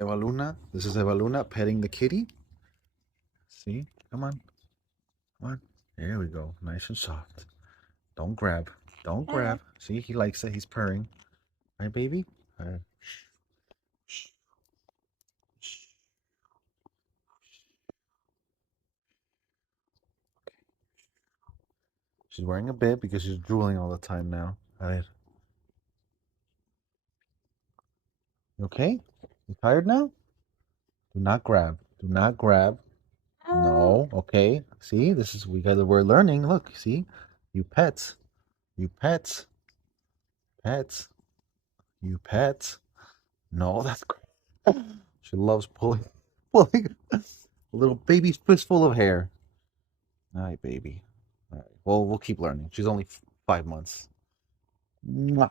Eva Luna. This is Eva Luna petting the kitty. See? Come on. Come on. There we go. Nice and soft. Don't grab. Don't grab. See, he likes it. He's purring. Right, baby? Shh, shh, shh. She's wearing a bib because she's drooling all the time now. All right. You okay? You tired now? Do not grab. Do not grab. No. Okay. See, this is we're learning. Look, see? You pets. You pets. Pets. You pets. No, that's great. She loves pulling a little baby's fistful of hair. All right, baby. All right. Well, we'll keep learning. She's only 5 months. Mwah.